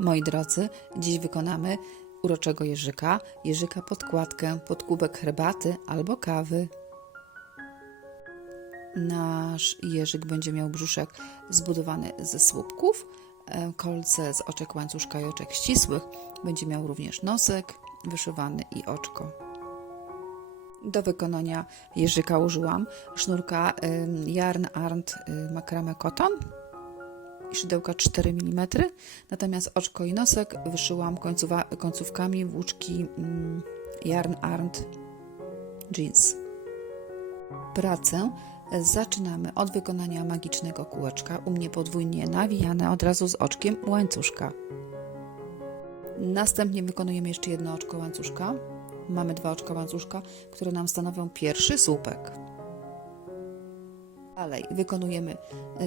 Moi drodzy, dziś wykonamy uroczego jeżyka, jeżyka podkładkę pod kubek herbaty albo kawy. Nasz jeżyk będzie miał brzuszek zbudowany ze słupków, e, kolce z oczek łańcuszka i oczek ścisłych. Będzie miał również nosek wyszywany i oczko. Do wykonania jeżyka użyłam sznurka Yarn Arndt y, Macrame Cotton i szydełka 4 mm, natomiast oczko i nosek wyszyłam końcowa, końcówkami włóczki mm, Yarn Arndt Jeans. Pracę zaczynamy od wykonania magicznego kółeczka, u mnie podwójnie nawijane od razu z oczkiem łańcuszka. Następnie wykonujemy jeszcze jedno oczko łańcuszka. Mamy dwa oczka łańcuszka, które nam stanowią pierwszy słupek. Dalej wykonujemy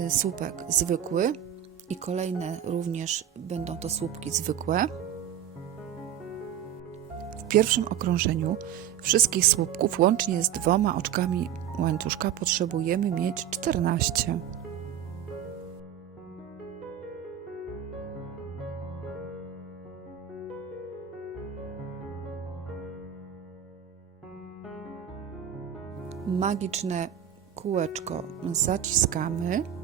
y, słupek zwykły i kolejne również będą to słupki zwykłe. W pierwszym okrążeniu wszystkich słupków łącznie z dwoma oczkami łańcuszka potrzebujemy mieć 14. Magiczne kółeczko zaciskamy.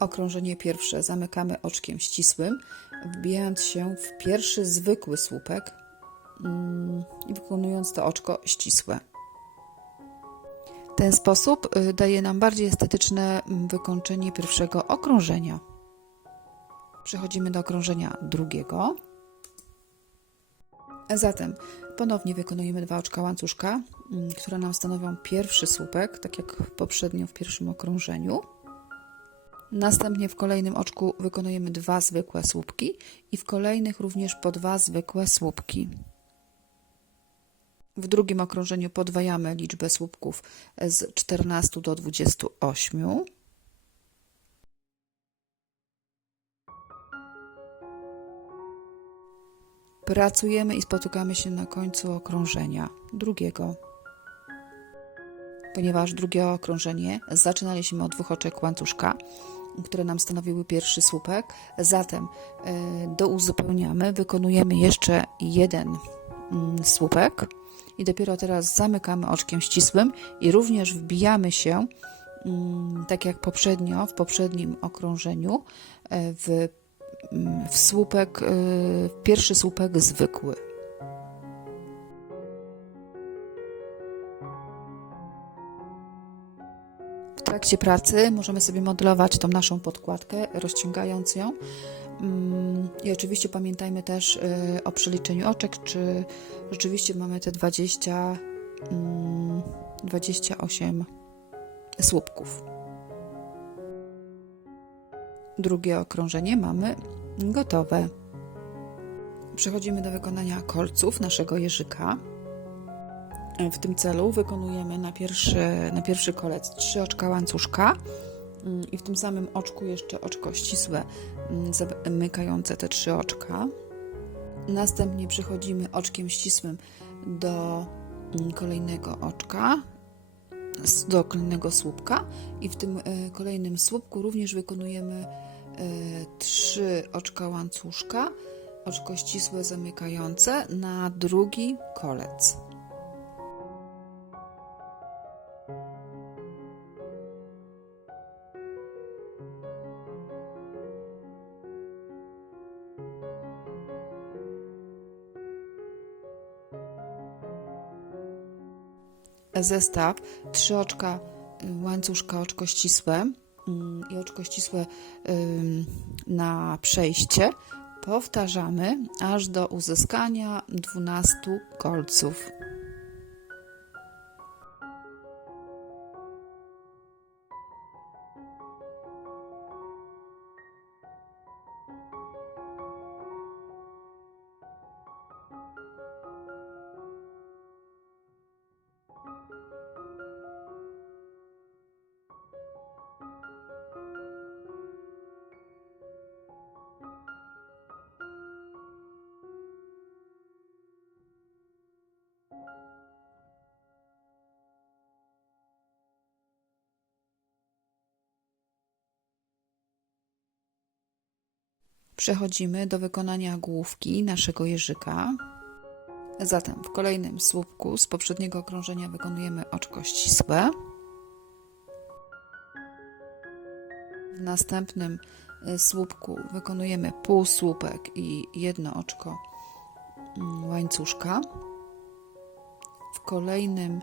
Okrążenie pierwsze zamykamy oczkiem ścisłym, wbijając się w pierwszy zwykły słupek mm, i wykonując to oczko ścisłe. Ten sposób y, daje nam bardziej estetyczne mm, wykończenie pierwszego okrążenia. Przechodzimy do okrążenia drugiego. Zatem ponownie wykonujemy dwa oczka łańcuszka, mm, które nam stanowią pierwszy słupek, tak jak poprzednio w pierwszym okrążeniu. Następnie w kolejnym oczku wykonujemy dwa zwykłe słupki i w kolejnych również po dwa zwykłe słupki. W drugim okrążeniu podwajamy liczbę słupków z 14 do 28. Pracujemy i spotykamy się na końcu okrążenia drugiego. Ponieważ drugie okrążenie zaczynaliśmy od dwóch oczek łańcuszka, które nam stanowiły pierwszy słupek, zatem y, douzupełniamy, wykonujemy jeszcze jeden mm, słupek. I dopiero teraz zamykamy oczkiem ścisłym i również wbijamy się, mm, tak jak poprzednio, w poprzednim okrążeniu, y, w, mm, w słupek, y, w pierwszy słupek zwykły. Trakcie pracy możemy sobie modelować tą naszą podkładkę, rozciągając ją. Mm, I oczywiście pamiętajmy też y, o przeliczeniu oczek, czy rzeczywiście mamy te 20, mm, 28 słupków. Drugie okrążenie mamy gotowe. Przechodzimy do wykonania kolców naszego jeżyka. W tym celu wykonujemy na pierwszy, na pierwszy kolec trzy oczka łańcuszka mm, i w tym samym oczku jeszcze oczko ścisłe mm, zamykające te trzy oczka. Następnie przechodzimy oczkiem ścisłym do mm, kolejnego oczka, do kolejnego słupka i w tym e, kolejnym słupku również wykonujemy e, trzy oczka łańcuszka, oczko ścisłe zamykające na drugi kolec. Zestaw, trzy oczka y, łańcuszka, oczko ścisłe mm, i oczko ścisłe na przejście. Powtarzamy aż do uzyskania 12 kolców. Przechodzimy do wykonania główki naszego jeżyka. Zatem w kolejnym słupku z poprzedniego okrążenia wykonujemy oczko ścisłe. W następnym y, słupku wykonujemy półsłupek i jedno oczko mm, łańcuszka. W kolejnym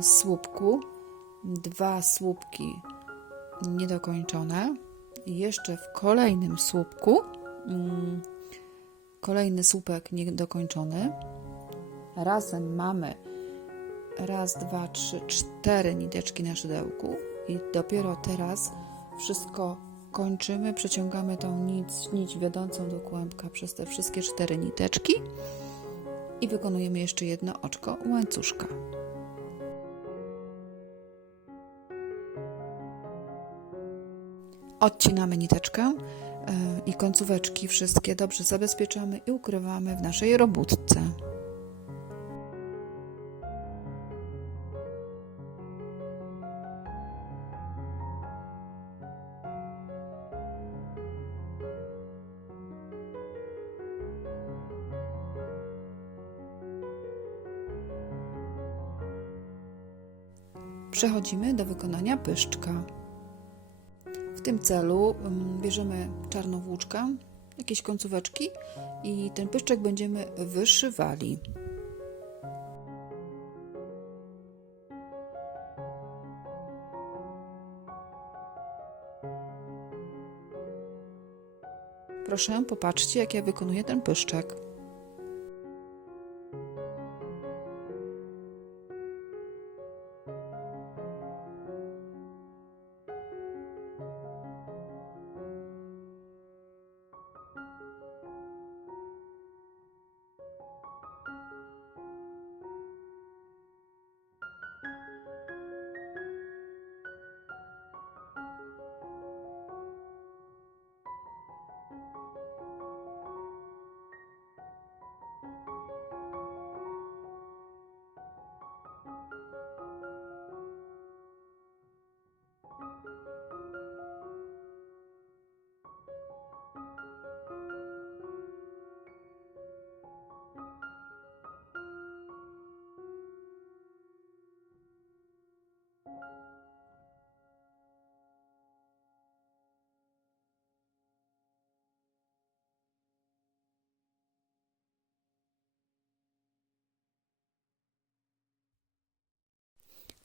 y, słupku dwa słupki niedokończone. I jeszcze w kolejnym słupku mm, kolejny słupek niedokończony. Razem mamy raz, dwa, trzy, cztery niteczki na szydełku i dopiero teraz wszystko kończymy, przeciągamy tą nić, nić wiodącą do kłębka przez te wszystkie cztery niteczki i wykonujemy jeszcze jedno oczko łańcuszka. Odcinamy niteczkę e, i końcóweczki wszystkie dobrze zabezpieczamy i ukrywamy w naszej robótce. Przechodzimy do wykonania pyszczka. W tym celu bierzemy czarną włóczkę, jakieś końcóweczki i ten pyszczek będziemy wyszywali. Proszę, popatrzcie, jak ja wykonuję ten pyszczek.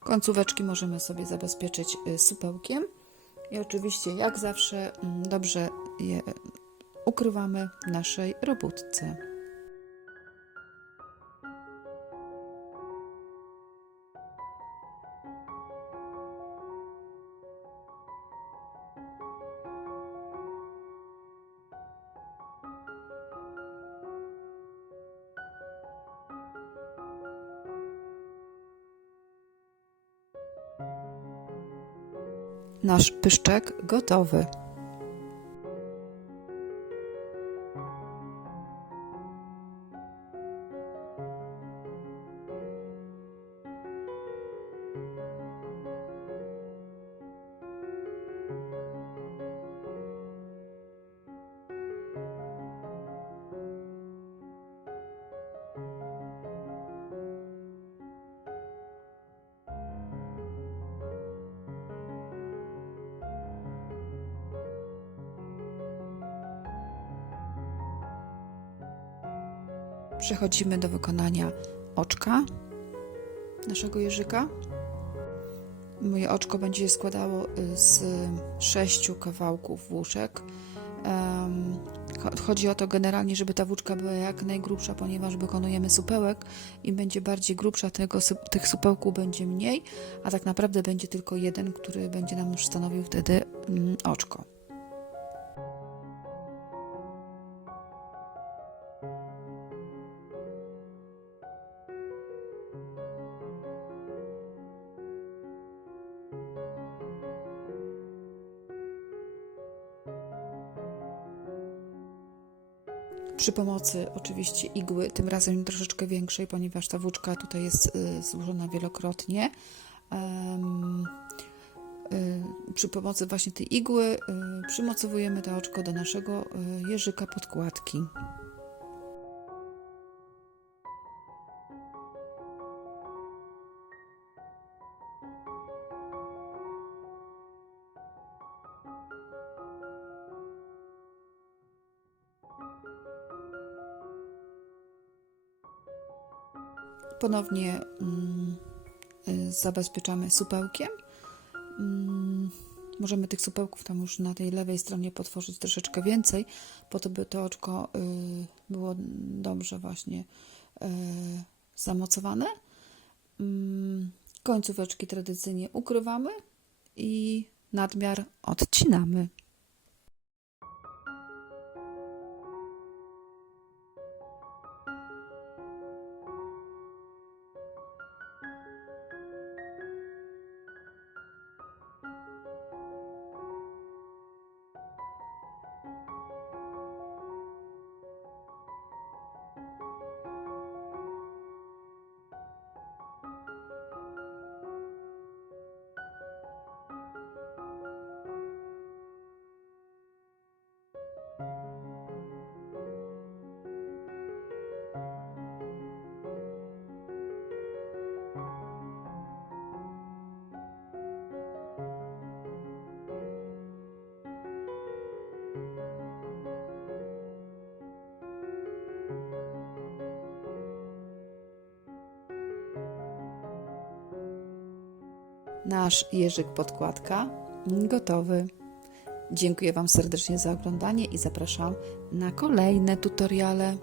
Końcóweczki możemy sobie zabezpieczyć y, supełkiem i oczywiście, jak zawsze, mm, dobrze je ukrywamy w naszej robótce. Nasz pyszczek gotowy. Przechodzimy do wykonania oczka naszego jeżyka. Moje oczko będzie się składało y, z sześciu kawałków włóczek Chodzi o to generalnie, żeby ta włóczka była jak najgrubsza, ponieważ wykonujemy supełek. Im będzie bardziej grubsza, tego, tych supełków będzie mniej, a tak naprawdę będzie tylko jeden, który będzie nam już stanowił wtedy mm, oczko. Przy pomocy oczywiście igły, tym razem troszeczkę większej, ponieważ ta włóczka tutaj jest y, złożona wielokrotnie. Y, przy pomocy właśnie tej igły y, przymocowujemy to oczko do naszego jeżyka podkładki. Ponownie mm, y, zabezpieczamy supełkiem. Mm, możemy tych supełków tam już na tej lewej stronie potworzyć troszeczkę więcej, po to by to oczko y, było dobrze właśnie y, zamocowane. Mm, końcóweczki tradycyjnie ukrywamy i nadmiar odcinamy. Nasz jeżyk podkładka gotowy. Dziękuję Wam serdecznie za oglądanie i zapraszam na kolejne tutoriale.